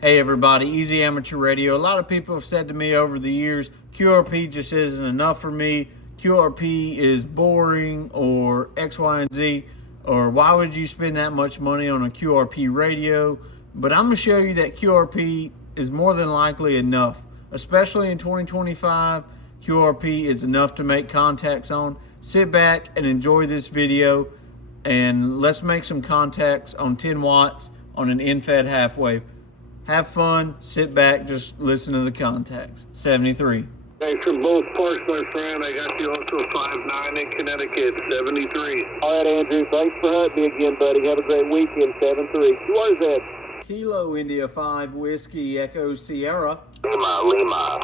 Hey everybody, Easy Amateur Radio. A lot of people have said to me over the years, QRP just isn't enough for me. QRP is boring, or X, Y, and Z, or why would you spend that much money on a QRP radio? But I'm going to show you that QRP is more than likely enough. Especially in 2025, QRP is enough to make contacts on. Sit back and enjoy this video, and let's make some contacts on 10 watts on an end-fed half wave. Have fun, sit back, just listen to the contacts. 73. Thanks from both parts, my friend. I got you also 5'9" in Connecticut, 73. All right, Andrew. Thanks for hunting me again, buddy. Have a great weekend, 7-3. What is that? Kilo India 5 Whiskey Echo Sierra. Lima. Lima,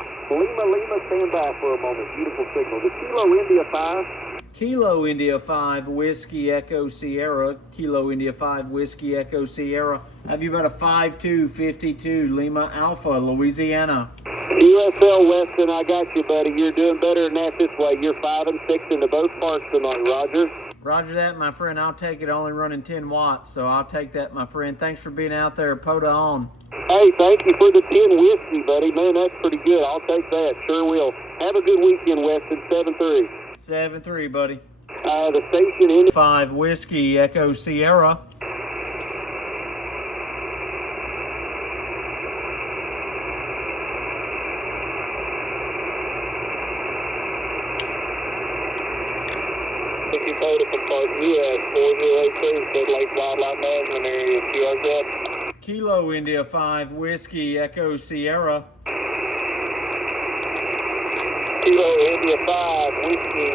stand by for a moment. Beautiful signal. The Kilo India 5. Kilo India 5 Whiskey Echo Sierra. Kilo India 5 Whiskey Echo Sierra. Have you about a 5'2", Lima Alpha, Louisiana. QSL Weston, I got you, buddy. You're doing better than that this way. You're 5 and 6 into both parts tonight, Roger. Roger that, my friend. I'll take it, only running 10 watts, so I'll take that, my friend. Thanks for being out there. POTA on. Hey, thank you for the 10 whiskey, buddy. Man, that's pretty good. I'll take that. Sure will. Have a good weekend, Weston. 7-3. 7-3, buddy. The station in 5 Whiskey Echo Sierra. POTA from Park US, 402, Big Lake Wildlife Management Area, QRZ. Kilo India 5 Whiskey Echo Sierra. Kilo India 5, Whiskey,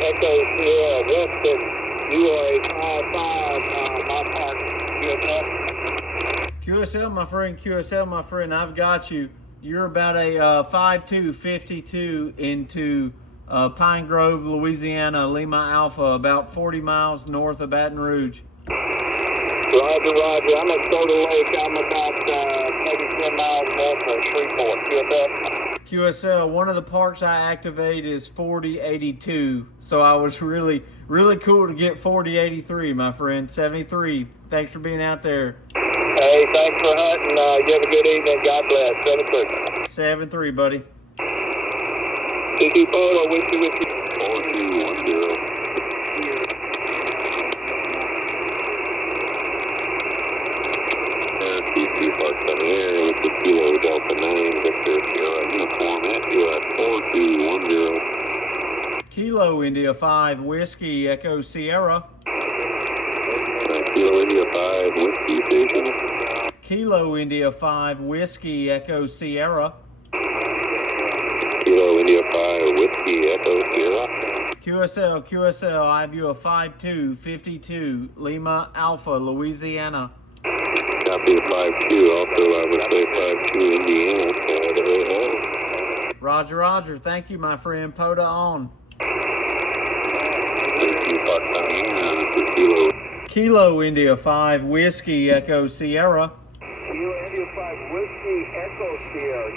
Echo Sierra, Weston, you are a 5'5", my park, QSL. QSL, my friend, I've got you. You're about a 5'2", 52 into Pine Grove, Louisiana, Lima Alpha, about 40 miles north of Baton Rouge. Roger. I'm at Soda Lake. I'm about maybe 10 miles north of Shreveport, QSL. QSL, one of the parks I activate is 4082, so I was really cool to get 4083, my friend. 73. Thanks for being out there. Hey, thanks for hunting. You have a good evening. God bless. 7-3. 7-3, buddy. CC Photo, whiskey. 4210. CC Park 7 Air with the Kilo Delta 9, Victor Sierra Uniform at US 4210. Kilo India 5 Whiskey Echo Sierra. Kilo India 5 Whiskey Station. Kilo India 5 Whiskey Echo Sierra. Kilo India 5 Whiskey Echo Sierra. QSL, I have you a 5'2", 52, Lima Alpha, Louisiana. Copy the 5'2", also I would say 5'2", Indiana. Roger. Thank you, my friend. POTA on. Kilo India 5 Whiskey Echo Sierra. Kilo India 5 Whiskey Echo Sierra,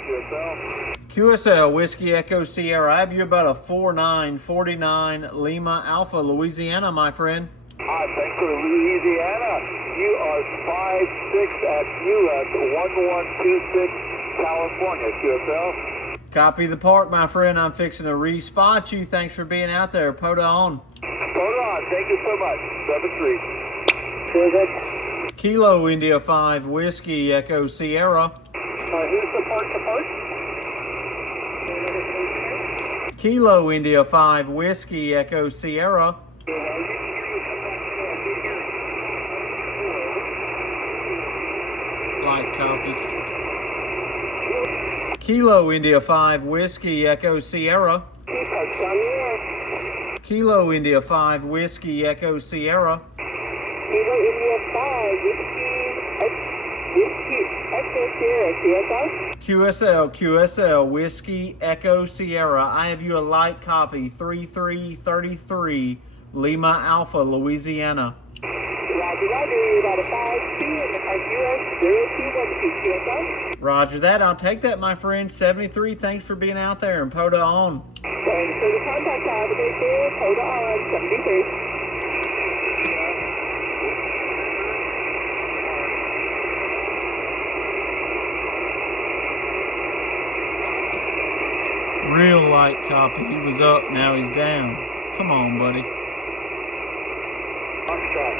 QSL Whiskey Echo Sierra. I have you about a 4'9", 49 Lima Alpha, Louisiana, my friend. Thanks for Louisiana. You are 5'6" at US 1126 California, QSL. Copy the park, my friend. I'm fixing to respot you. Thanks for being out there. POTA on. Hold on. Thank you so much. 7-3. Kilo India 5 Whiskey Echo Sierra. Who's the park? Kilo India 5 Whiskey Echo Sierra. Light copy. Kilo India 5 Whiskey Echo Sierra. Kilo India 5 Whiskey Echo Sierra. Kilo India 5 Whiskey Echo Sierra, QSL Whiskey Echo Sierra. I have you a light copy, 3333 Lima Alpha, Louisiana. Roger, about a 5'2" and US 0212, QSL. Roger that. I'll take that, my friend. 73. Thanks for being out there, and POTA on. Thanks for the contact. Have a great day. POTA on. 73. right, copy. He was up, now he's down. Come on, buddy. Foxtrot.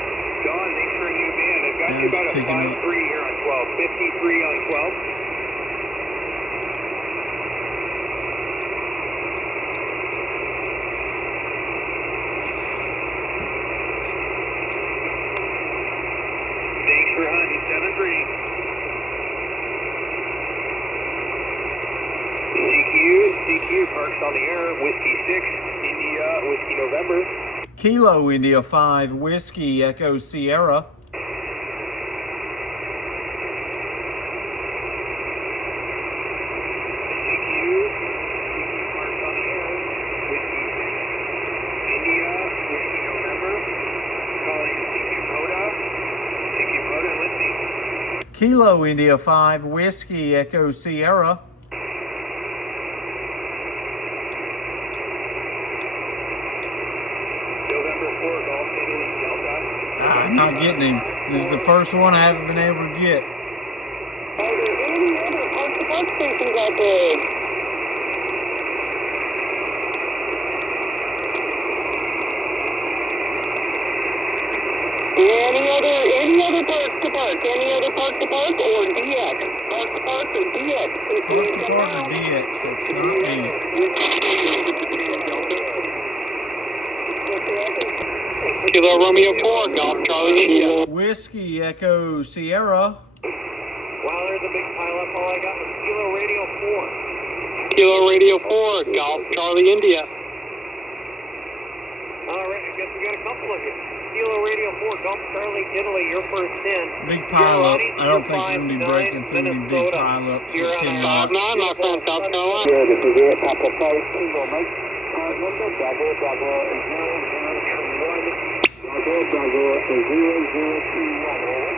Don, thanks for ringing me in. I've got Now you he's about a picking 5-3 up. here on 12. 53 on 12. Thanks for hunting. 7-3. CQ, Parks on the air. Whiskey 6, India, Whiskey November. Kilo India 5 Whiskey Echo Sierra. CQ, Parks on the air. Whiskey 6, India, Whiskey November. Calling CQ Coda listening. Kilo India 5 Whiskey Echo Sierra. November 4, Golf Italy Delta. I'm not getting him. This is the first one I haven't been able to get. Are there any other park-to-park stations out there? Any other park-to-park? Any other park-to-park or DX? Park-to-park or DX? Park to Park or DX, that's not me. Kilo Romeo 4, Golf Charlie India. Whiskey Echo Sierra. Wow, there's a big pileup. All I got was Kilo Radio 4. Kilo Radio 4, Golf Charlie India. All right, I guess we got a couple of you. Kilo Radio 4, Golf Charlie Italy, your first in. Big pileup. I don't think we're going to be breaking through any big pileups You're for on 10 our miles. 5-9, my friend, South Carolina. Yeah, this is it. Papa 5 Kilo, Mike. Part number, Bravo, 0021. Bravo, 0021. Over.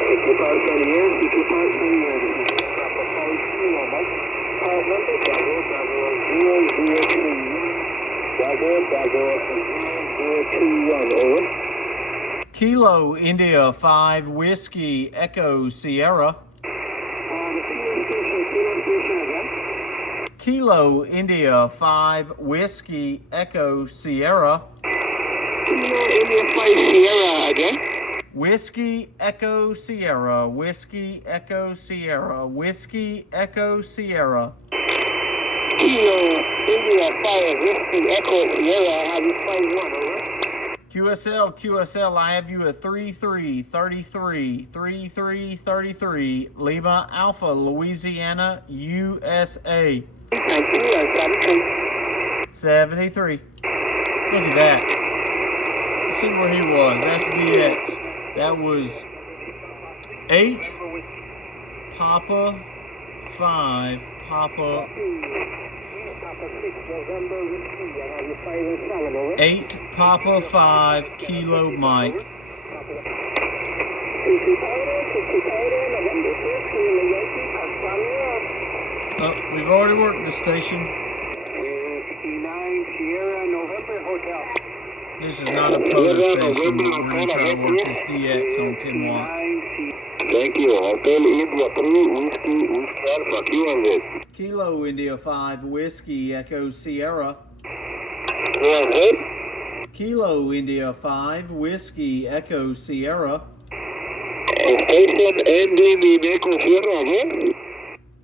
CQ Parks on the air. CQ Parks on the air. This is Papa 5 Kilo, Mike. Part number, Bravo, 0021. Bravo, 0021. Over. Kilo India 5 Whiskey Echo Sierra. The Kilo station again. Kilo India 5 Whiskey Echo Sierra. Kilo India 5 Sierra again. Whiskey Echo Sierra. Whiskey Echo Sierra. Whiskey Echo Sierra. Kilo India 5 Whiskey Echo Sierra. I have you 5-1, over. QSL, I have you at 3333 Lima Alpha, Louisiana, USA. Thank you. I got it. 73. Look at that. Let's see where he was. That's DX. That was 8 Papa 5 Papa 8 Papa 5 Kilo Mike. Oh, we've already worked the station. 69 Sierra November Hotel. This is not a POTA station, but we're going to try to work this DX on 10 watts. Thank you. Hotel India 3 Whiskey Alpha. QRS. Kilo India 5 Whiskey Echo Sierra. QRS. Kilo India 5 Whiskey Echo Sierra. Station ending in Echo Sierra again.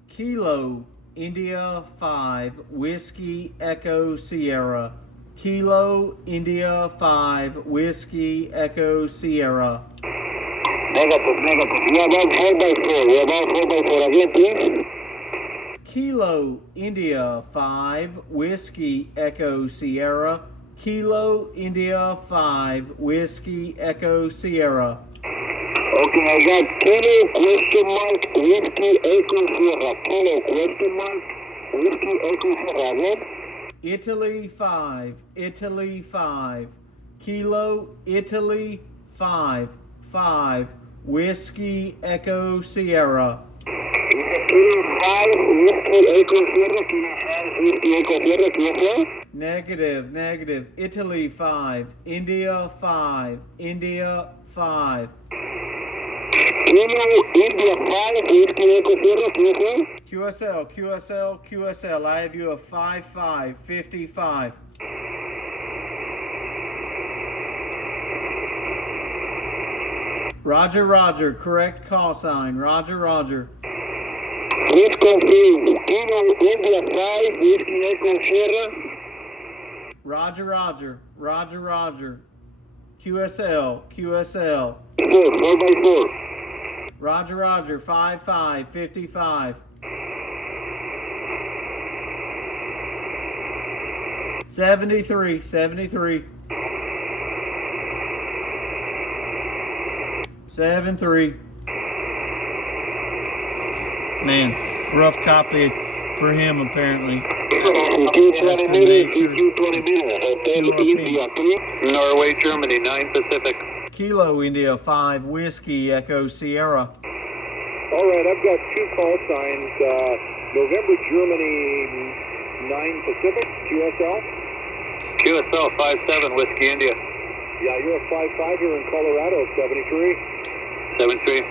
Kilo India 5 Whiskey Echo Sierra. Kilo India 5 Whiskey Echo Sierra. Negative. We are about 4x4. We are about 4x4 again, please. Kilo India 5 Whiskey Echo Sierra. Kilo India 5 Whiskey Echo Sierra. Okay, I got Kilo question mark Whiskey Echo Sierra. Kilo question mark Whiskey Echo Sierra again. Italy 5 Kilo Italy 5 Whiskey Echo Sierra. Is it Kilo 5, Whiskey Echo Sierra, Kilo 5, Whiskey Echo Sierra, QSL. Negative. Italy 5, India 5, India 5. Kilo India 5, Whiskey Echo Sierra, QSL. QSL. I have you a 5555. Roger. Correct call sign. Roger. Let's confirm. Kilo India 5, Whiskey Echo Sierra. Roger. QSL. 4x4. Roger. 5555. 73. 73. Man, rough copy for him apparently. That's the nature. Norway, Germany, 9 Pacific. Kilo India 5, Whiskey Echo Sierra. All right, I've got 2 call signs. November, Germany, 9 Pacific, QSL. QSL 57, Whiskey India. Yeah, you're a 5-5 here in Colorado, 73. 73.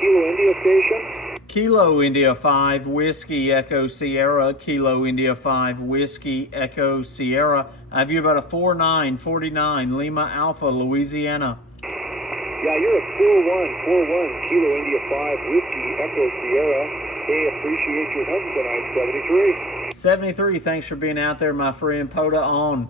Kilo India Station. Kilo India 5, Whiskey Echo Sierra. Kilo India 5, Whiskey Echo Sierra. I have you about a 4949, Lima Alpha, Louisiana. Yeah, you're a 4-1, Kilo India 5, Whiskey Echo Sierra. Hey, appreciate your help tonight, 73. 73, thanks for being out there, my friend. POTA on.